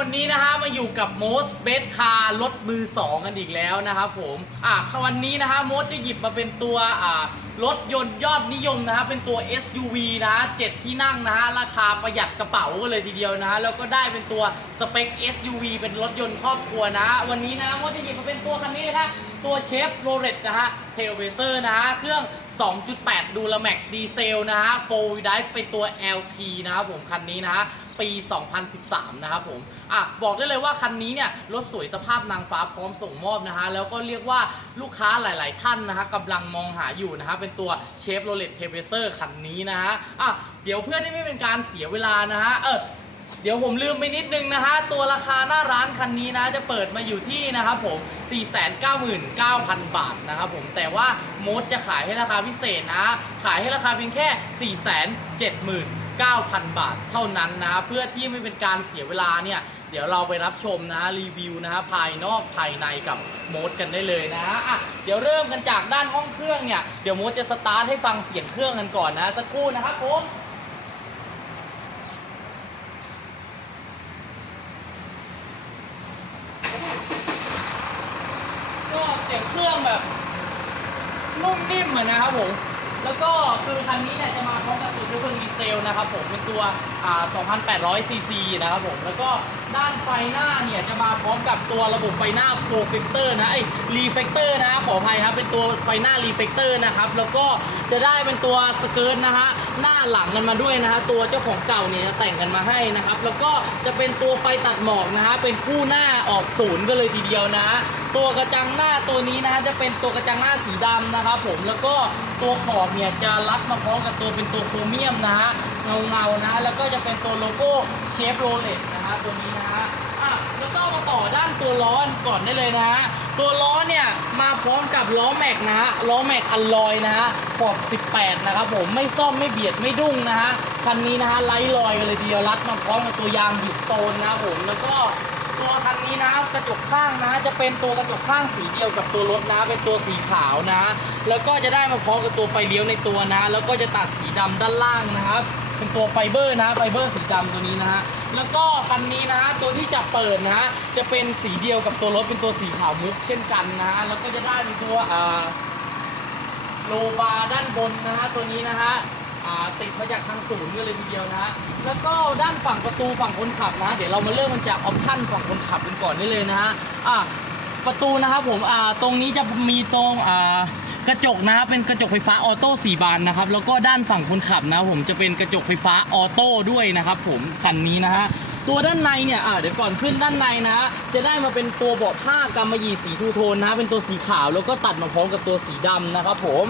วันนี้นะฮะมาอยู่กับโมสเบสคาร์รถมือสองกันอีกแล้วนะครับผมอะวันนี้นะฮะโมสจะหยิบมาเป็นตัวอ่ารถยนต์ยอดนิยมนะฮะเป็นตัว SUV นะฮะเจ็ดที่นั่งนะฮะราคาประหยัดกระเป๋ากันเลยทีเดียวนะฮะแล้วก็ได้เป็นตัวสเปค SUV เป็นรถยนต์ครอบครัวนะฮะวันนี้นะโมสจะหยิบมาเป็นตัวคันนี้เลยฮะตัวเชฟโรเลตนะฮะเทลเวเซอร์นะฮะเครื่อง 2.8 ดูลแม็กดีเซลนะฮะ4 wheel drive เป็นตัว LT นะครับผมคันนี้นะฮะปี 2013 นะครับผม อะ บอกได้เลยว่าคันนี้เนี่ย รถสวยสภาพนางฟ้าพร้อมส่งมอบนะฮะ แล้วก็เรียกว่าลูกค้าหลาย ๆ ท่านนะฮะกำลังมองหาอยู่นะฮะ เป็นตัวเชฟโรเลตเทเบเซอร์คันนี้นะฮะ อะ เดี๋ยวเพื่อที่ไม่เป็นการเสียเวลานะฮะ เออ เดี๋ยวผมลืมไปนิดนึงนะฮะ ตัวราคาหน้าร้านคันนี้นะ จะเปิดมาอยู่ที่นะครับผม 499,000 บาทนะครับผม แต่ว่าโมดจะขายให้ราคาพิเศษนะ ขายให้ราคาเพียงแค่ 479,000 บาทเท่านั้นนะ เพื่อที่ไม่เป็นการเสียเวลาเนี่ย เดี๋ยวเราไปรับชมนะรีวิวนะฮะภายนอกภายในกับโมดกันได้เลยนะอะเดี๋ยวเริ่มกันจากด้านห้องเครื่องเนี่ย เดี๋ยวโมดจะสตาร์ทให้ฟังเสียงเครื่องกันก่อนนะ สักครู่นะครับผม ก็เสียงเครื่องแบบนุ่มนิ่มอะนะครับ ผม แล้วก็คือคันนี้เนี่ยจะมาพร้อมกับตัวเครื่องดีเซลนะครับผมเป็นตัวอ่า2,800 ซีซีนะครับผมแล้วก็ ด้านไฟหน้าเนี่ยจะมาพร้อมกับตัวระบบไฟหน้าโปรเฟกเตอร์นะไอ้รีเฟกเตอร์นะขออภัยครับเป็นตัวไฟหน้ารีเฟกเตอร์นะครับแล้วก็จะได้เป็นตัวสเกิร์ตนะฮะหน้าหลังกันมาด้วยนะฮะตัวเจ้าของเก่าเนี่ยจะแต่งกันมาให้นะครับแล้วก็จะเป็นตัวไฟตัดหมอกนะฮะเป็นคู่หน้าออกศูนย์กันเลยทีเดียวนะ ตัวกระจังหน้าตัวนี้นะฮะจะเป็นตัวกระจังหน้าสีดำนะครับผมแล้วก็ตัวขอบเนี่ยจะรัดมาพร้อมกับตัวเป็นตัวโครเมียมนะฮะเงาเงานะแล้วก็จะเป็นตัวโลโก้เชฟโรเลตนะ ฮะตัวนี้นะฮะอะแล้วก็มาต่อด้านตัวล้อก่อนได้เลยนะฮะตัวล้อเนี่ยมาพร้อมกับล้อแม็กนะฮะล้อแม็กอัลลอยนะฮะขอบ 18 นะครับผมไม่ซ่อมไม่เบียดไม่ดุ้งนะฮะคันนี้นะฮะไล่ลอยเลยทีเดียวรัดมาพร้อมกับตัวยางบิสโตนนะครับผมแล้วก็ ตัวคันนี้นะกระจกข้างนะ จะเป็นตัวกระจกข้างสีเดียวกับตัวรถนะ เป็นตัวสีขาวนะ แล้วก็จะได้มาพร้อมกับตัวไฟเลี้ยวในตัวนะ แล้วก็จะตัดสีดำด้านล่างนะครับเป็นตัวไฟเบอร์นะไฟเบอร์สีดำตัวนี้นะฮะแล้วก็คันนี้นะฮะตัวที่จะเปิดนะฮะจะเป็นสีเดียวกับตัวรถเป็นตัวสีขาวมุกเช่นกันนะฮะแล้วก็จะได้เป็นตัวอ่าโลบาร์ด้านบนนะฮะตัวนี้นะฮะ ติดมาจากทางศูนย์กันเลยทีเดียวนะฮะแล้วก็ด้านฝั่งประตูฝั่งคนขับนะ เดี๋ยวเรามาเริ่มกันจากออปชั่นฝั่งคนขับกันก่อนได้เลยนะฮะอะประตูนะครับผมอ่าตรงนี้จะมีตรงอ่ากระจกนะครับเป็นกระจกไฟฟ้าออโต้สี่บานนะครับแล้วก็ด้านฝั่งคนขับนะผมจะเป็นกระจกไฟฟ้าออโต้ด้วยนะครับผมคันนี้นะฮะตัวด้านในเนี่ยอ่าเดี๋ยวก่อนขึ้นด้านในนะฮะจะได้มาเป็นตัวเบาะผ้ากำมะหยี่สีทูโทนนะฮะเป็นตัวสีขาวแล้วก็ตัดมาพร้อมกับตัวสีดำนะครับผม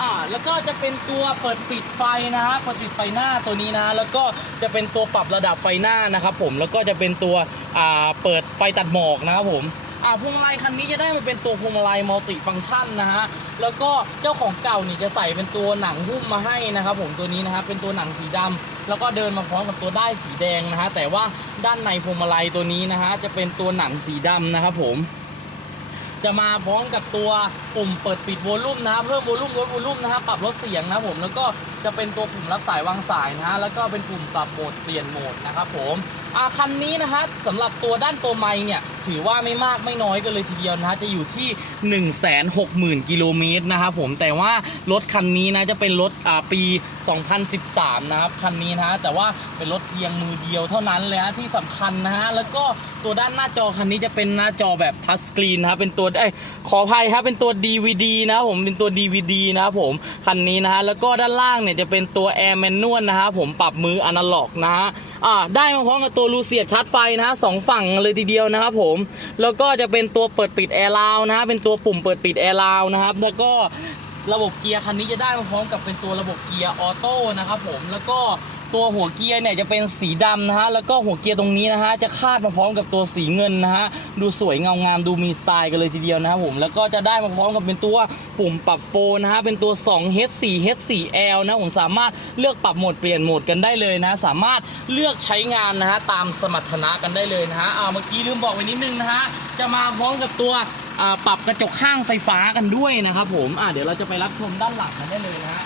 อ่าแล้วก็จะเป็นตัวเปิดปิดไฟนะฮะเปิดปิดไฟหน้าตัวนี้นะแล้วก็จะเป็นตัวปรับระดับไฟหน้านะครับผมแล้วก็จะเป็นตัวอ่าเปิดไฟตัดหมอกนะครับผมอ่าพวงมาลัยคันนี้จะได้มาเป็นตัวพวงมาลัยมัลติฟังก์ชันนะฮะแล้วก็เจ้าของเก่านี่จะใส่เป็นตัวหนังหุ้มมาให้นะครับผมตัวนี้นะฮะเป็นตัวหนังสีดำแล้วก็เดินมาพร้อมกับตัวได้สีแดงนะฮะแต่ว่าด้านในพวงมาลัยตัวนี้นะฮะจะเป็นตัวหนังสีดำนะครับผม จะมาพร้อมกับตัวปุ่มเปิดปิดวอลลุ่มนะเพิ่มวอลลุ่มลดวอลลุ่มนะครับปรับลดเสียงนะผมแล้วก็ จะเป็นตัวปุ่มรับสายวางสายนะฮะแล้วก็เป็นปุ่มปรับโหมดเปลี่ยนโหมดนะครับผมอาคันนี้นะฮะสำหรับตัวด้านตัวไม้เนี่ยถือว่าไม่มากไม่น้อยกันเลยทีเดียวนะฮะจะอยู่ที่ 1 6 0 0 0 0กิโลเมตรนะครับผมแต่ว่ารถคันนี้นะจะเป็นรถอ่าปี 2013 นะครับคันนี้นะฮะแต่ว่าเป็นรถเพียงมือเดียวเท่านั้นเลยฮะที่สำคัญนะฮะแล้วก็ตัวด้านหน้าจอคันนี้จะเป็นหน้าจอแบบทัชสกรีนนะครับเป็นตัวเอ้ยขออภัยครับเป็นตัว DVD นะผมเป็นตัว DVD นะครับผมคันนี้นะฮะแล้วก็ด้านล่างเนี่ยจะเป็นตัวแอร์แมนนวลนะฮะผมปรับมืออนาล็อกนะฮะอ่าได้มาพร้อมกับตัวรูเสียบชาร์จไฟนะฮะสองฝั่งเลยทีเดียวนะครับผมแล้วก็จะเป็นตัวเปิดปิดแอร์ลาวนะฮะเป็นตัวปุ่มเปิดปิดแอร์ลาวนะครับแล้วก็ระบบเกียร์คันนี้จะได้มาพร้อมกับเป็นตัวระบบเกียร์ออโต้นะครับผมแล้วก็ ตัวหัวเกียร์เนี่ยจะเป็นสีดำนะฮะแล้วก็หัวเกียร์ตรงนี้นะฮะจะคาดมาพร้อมกับตัวสีเงินนะฮะดูสวยเงางามดูมีสไตล์กันเลยทีเดียวนะครับผมแล้วก็จะได้มาพร้อมกับเป็นตัวปุ่มปรับโฟนนะฮะเป็นตัว 2 H4 H4L นะผมสามารถเลือกปรับโหมดเปลี่ยนโหมดกันได้เลยนะ สามารถเลือกใช้งานนะฮะตามสมรรถนะกันได้เลยนะฮะเอาเมื่อกี้ลืมบอกไว้นิดนึงนะฮะจะมาพร้อมกับตัวปรับกระจกข้างไฟฟ้ากันด้วยนะครับผมอ่าเดี๋ยวเราจะไปรับชมด้านหลังกันได้เลยนะฮะ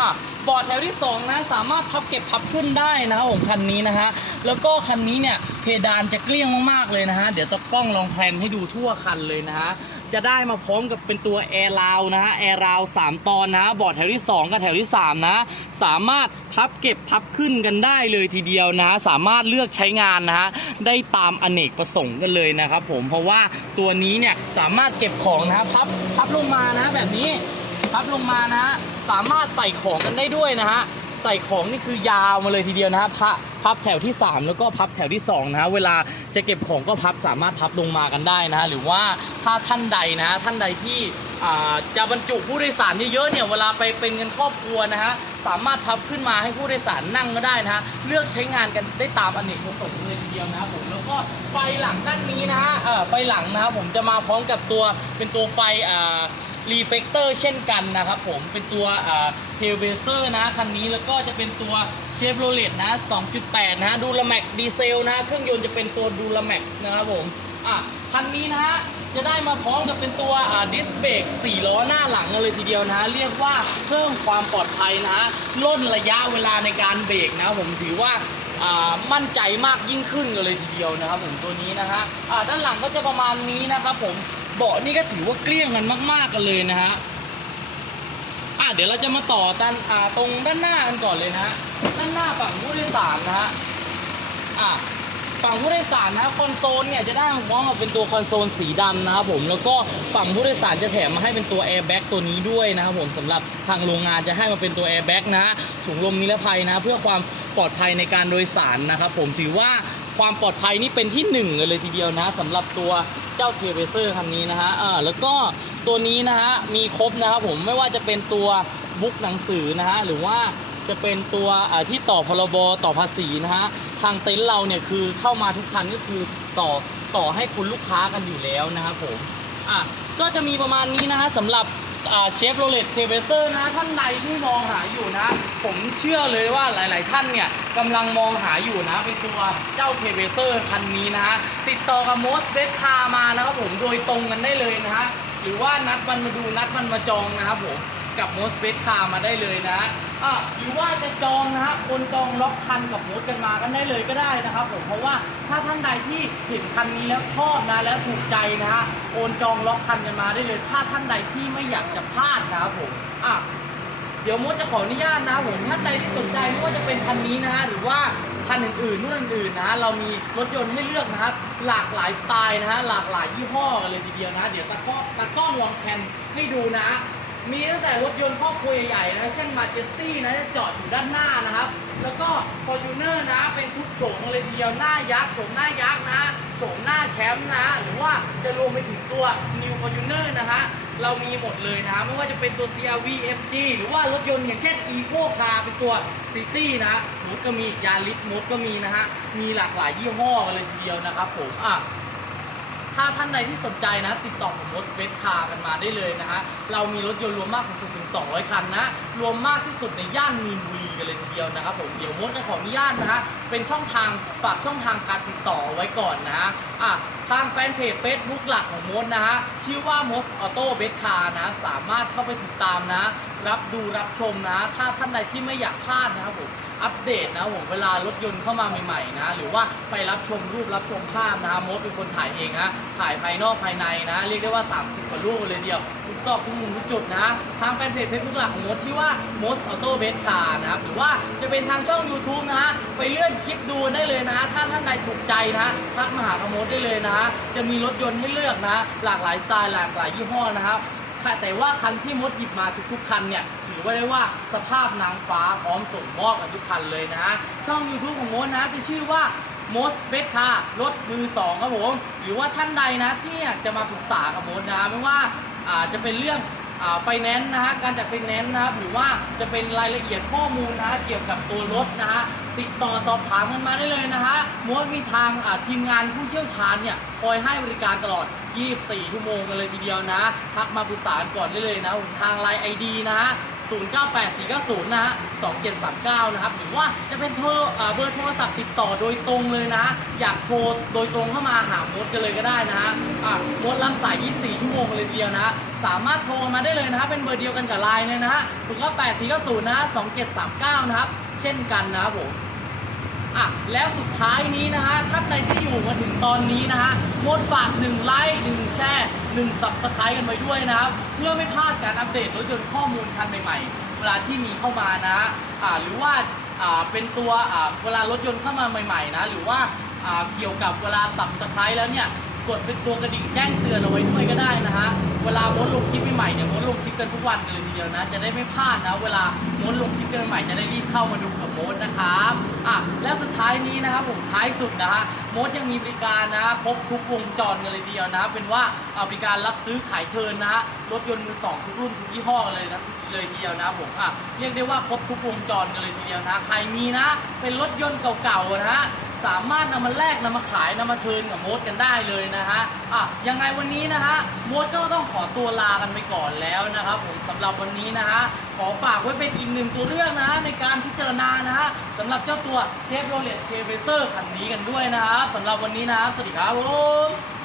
อะบอร์ดแถวที่สองนะสามารถพับเก็บพับขึ้นได้นะครับผมคันนี้นะฮะแล้วก็คันนี้เนี่ยเพดานจะเกลี้ยงมากๆเลยนะฮะเดี๋ยวตะกล้องลองแพลนให้ดูทั่วคันเลยนะฮะจะได้มาพร้อมกับเป็นตัวแอร์ราวนะฮะแอร์ราวสามตอนนะฮะบอร์ดแถวที่สองกับแถวที่สามนะ สามารถพับเก็บพับขึ้นกันได้เลยทีเดียวนะฮะสามารถเลือกใช้งานนะฮะได้ตามอเนกประสงค์กันเลยนะครับผมเพราะว่าตัวนี้เนี่ยสามารถเก็บของนะฮะพับพับลงมานะฮะแบบนี้พับลงมานะฮะ สามารถใส่ของกันได้ด้วยนะฮะใส่ของนี่คือยาวมาเลยทีเดียวนะฮะพับพับแถวที่ 3 แล้วก็พับแถวที่2นะฮะเวลาจะเก็บของก็พับสามารถพับลงมากันได้นะฮะหรือว่าถ้าท่านใดนะฮะท่านใดที่จะบรรจุผู้โดยสารเยอะๆเนี่ยเวลาไปเป็นเงินครอบครัวนะฮะสามารถพับขึ้นมาให้ผู้โดยสารนั่งก็ได้นะฮะเลือกใช้งานกันได้ตามอเนกประสงค์เลยทีเดียวนะครับผมแล้วก็ไฟหลังด้านนี้นะฮะไฟหลังนะครับผมจะมาพร้อมกับตัวเป็นตัวไฟอ่า รีเฟกเตอร์เช่นกันนะครับผมเป็นตัวเฮลเบเซอร์นะคันนี้แล้วก็จะเป็นตัวเชฟโรเลตนะ 2.8 นะดูลาแม็กดีเซลนะเครื่องยนต์จะเป็นตัวดูลาแม็กนะครับผมอะคันนี้นะฮะจะได้มาพร้อมกับเป็นตัวดิสเบรก4ล้อหน้าหลังกันเลยทีเดียวนะเรียกว่าเพิ่มความปลอดภัยนะฮะล่นระยะเวลาในการเบรกนะผมถือว่าอ่ามั่นใจมากยิ่งขึ้นกันเลยทีเดียวนะครับผมตัวนี้นะฮะอ่าด้านหลังก็จะประมาณนี้นะครับผม เบาะนี่ก็ถือว่าเกลี้ยงกันมาก ๆกันเลยนะฮะอะเดี๋ยวเราจะมาต่อตันอ่าตรงด้านหน้ากันก่อนเลยนะฮะด้านหน้าฝั่งผู้โดยสารนะฮะอะ ฝั่งผู้โดยสารนะคอนโซลเนี่ยจะได้มาพร้อมกับเป็นตัวคอนโซลสีดำนะครับผมแล้วก็ฝั่งผู้โดยสารจะแถมมาให้เป็นตัวแอร์แบ็กตัวนี้ด้วยนะครับผมสำหรับทางโรงงานจะให้มาเป็นตัวแอร์แบ็กนะฮะถุงลมนิรภัยนะเพื่อความปลอดภัยในการโดยสารนะครับผมถือว่าความปลอดภัยนี่เป็นที่หนึ่งเลยทีเดียวนะสำหรับตัวเจ้าเทเบเซอร์คันนี้นะฮะอ่าแล้วก็ตัวนี้นะฮะมีครบนะครับผมไม่ว่าจะเป็นตัว บุ๊กหนังสือนะฮะหรือว่าจะเป็นตัวที่ต่อพรบต่อภาษีนะฮะทางเต็นท์เราเนี่ยคือเข้ามาทุกคันก็คือต่อต่อให้คุณลูกค้ากันอยู่แล้วนะครับผมอะก็จะมีประมาณนี้นะฮะสำหรับเชฟโรเลตเทเบเซอร์นะท่านใดที่มองหาอยู่นะ ผมเชื่อเลยว่าหลาย ๆ ท่านเนี่ยกำลังมองหาอยู่นะ เป็นตัวเจ้าเทเบเซอร์คันนี้นะฮะติดต่อกับโมสเบสคามานะครับผมโดยตรงกันได้เลยนะฮะหรือว่านัดมันมาดูนัดมันมาจองนะครับผม กับโมสเบสคามาได้เลยนะอะหรือว่าจะจองนะฮะคนจองล็อกคันกับโมสกันมากันได้เลยก็ได้นะครับผมเพราะว่าถ้าท่านใดที่เห็นคันนี้แล้วชอบนะแล้วถูกใจนะฮะโอนจองล็อกคันกันมาได้เลย ถ้าท่านใดที่ไม่อยากจะพลาดนะครับผมอะเดี๋ยวมดจะขออนุญาตนะผมท่านใดที่สนใจไม่ว่าจะเป็นคันนี้นะฮะหรือว่าคันอื่นๆรุ่นอื่นๆนะฮะเรามีรถยนต์ให้เลือกนะครับหลากหลายสไตล์นะฮะหลากหลายยี่ห้อกันเลยทีเดียวนะ เดี๋ยวตะก้อตะกล้องลองแคนให้ดูนะ มีตั้งแต่รถยนต์ครอบครัวใหญ่ๆนะเช่นมาเจสตี้นะจะจอดอยู่ด้านหน้านะครับ แล้วก็ฟอร์จูเนอร์นะเป็นทุกโฉมเลยทีเดียวหน้ายักษ์โฉมหน้ายักษ์นะโฉมหน้าแชมป์นะ หรือว่าจะรวมไปถึงตัว New Fortuner นะฮะเรามีหมดเลยนะไม่ว่าจะเป็นตัว CRV FG หรือว่ารถยนต์อย่างเช่น Evo Car เป็นตัว City นะมดก็มียาริสมดก็มีนะฮะมีหลากหลายยี่ห้อกันเลยทีเดียวนะครับผมอะ ถ้าท่านใดที่สนใจนะ ติดต่อผมมดเบสคาร์กันมาได้เลยนะฮะ เรามีรถยนต์รวมมากสุดถึง 200 คันนะ รวมมากที่สุดในย่านมีนบุรีกันเลยทีเดียวนะครับผมเดี๋ยวมดจะขออนุญาตนะฮะ เป็นช่องทางฝากช่องทางการติดต่อไว้ก่อนนะฮะอะทางแฟนเพจ Facebook หลักของมดนะฮะ ชื่อว่ามดออโต้เบสคาร์นะ สามารถเข้าไปติดตามนะ รับดูรับชมนะ ถ้าท่านใดที่ไม่อยากพลาดนะครับผมอัปเดตนะผมเวลารถยนต์เข้ามาใหม่ๆนะ หรือว่าไปรับชมรูปรับชมภาพนะมดเป็นคนถ่ายเองนะถ่ายภายนอกภายในนะ เรียกได้ว่า 30 กว่ารูปเลยเดียวทุกซอกทุกมุมทุกจุดนะ ทางแฟนเพจเฟซบุ๊กหลักของมดชื่อว่า Most Auto b e s Car นะครับหรือว่าจะเป็นทางช่อง YouTube นะฮะไปเลื่อนคลิปดูได้เลยนะถ้าท่านใดถูกใจนะทักมาหาขโมดได้เลยนะฮะจะมีรถยนต์ให้เลือกนะ หลากหลายสไตล์หลากหลายยี่ห้อนะครับ แต่ว่าคันที่มดหยิบมาทุกๆคันเนี่ยถือว่าได้ว่าสภาพนางฟ้าพร้อมส่งมอบกันทุกคันเลยนะฮะช่อง YouTube ของมดนะจะชื่อว่า m o s b e t ค่ะรถมือสองครับผมหรือว่าท่านใดนะที่อยากจะมาปรึกษากับมดนะไม่ว่าอาจะเป็นเรื่องไฟแนนซ์นะฮะการจัดไฟแนนซ์นะครับหรือว่าจะเป็นรายละเอียดข้อมูลนะฮะเกี่ยวกับตัวรถนะฮะติดต่อสอบถามกันมาได้เลยนะฮะมดมีทางทีมงานผู้เชี่ยวชาญเนี่ยคอยให้บริการตลอด 24 ชั่วโมงกันเลยทีเดียวนะทักมาปรึกษาก่อนได้เลยนะ ทางไลน์ไอดีนะฮะ098490นะฮะ2739 นะครับ หรือว่าจะเป็นโทรเอ่อเบอร์โทรศัพท์ติดต่อโดยตรงเลยนะ อยากโทรโดยตรงเข้ามาหาโมดกันเลยก็ได้นะฮะอะโมดรับสาย 24 ชั่วโมงเลยเดียวนะ สามารถโทรมาได้เลยนะฮะเป็นเบอร์เดียวกันกับไลน์เลยนะฮะ098490นะฮะ2739 นะครับ เช่นกันนะครับผม อะแล้วสุดท้ายนี้นะฮะท่านใดที่อยู่มาถึงตอนนี้นะฮะโมดฝาก1ไลค์1แชร์1สับสไครต์กันไว้ด้วยนะครับ เพื่อไม่พลาดการอัปเดตรถยนต์ข้อมูลคันใหม่ๆ เวลาที่มีเข้ามานะฮะอ่าหรือว่าอ่าเป็นตัวอ่าเวลารถยนต์เข้ามาใหม่ๆนะหรือว่าอ่าเกี่ยวกับเวลาสับสไครต์แล้วเนี่ย กดเป็นตัวกระดิ่งแจ้งเตือนเอาไว้ด้วยก็ได้นะฮะ เวลาโมดลงคลิปใหม่เนี่ยโมดลงคลิปกันทุกวันกันเลยทีเดียวนะ จะได้ไม่พลาดนะ เวลาโมดลงคลิปกันใหม่จะได้รีบเข้ามาดูกับโมดนะครับอะและสุดท้ายนี้นะครับผมท้ายสุดนะฮะโมดยังมีบริการนะครบทุกวงจรกันเลยทีเดียวนะ เป็นว่าอ่าบริการรับซื้อขายเทินนะฮะรถยนต์มือสองทุกรุ่นทุกยี่ห้อเลยนะเลยทีเดียวนะผมอะเรียกได้ว่าครบทุกวงจรกันเลยทีเดียวนะ ใครมีนะ เป็นรถยนต์เก่าๆนะฮะ สามารถนำมาแลกนำมาขายนำมาเทินกับโมดกันได้เลยนะฮะอะยังไงวันนี้นะฮะโมดก็ต้องขอตัวลากันไปก่อนแล้วนะครับผมสำหรับวันนี้นะฮะขอฝากไว้เป็นอีกหนึ่งตัวเลือกนะฮะในการพิจารณานะฮะสำหรับเจ้าตัวเชฟโรเลตเทเวเซอร์คันนี้กันด้วยนะครับสำหรับวันนี้นะฮะสวัสดีครับผม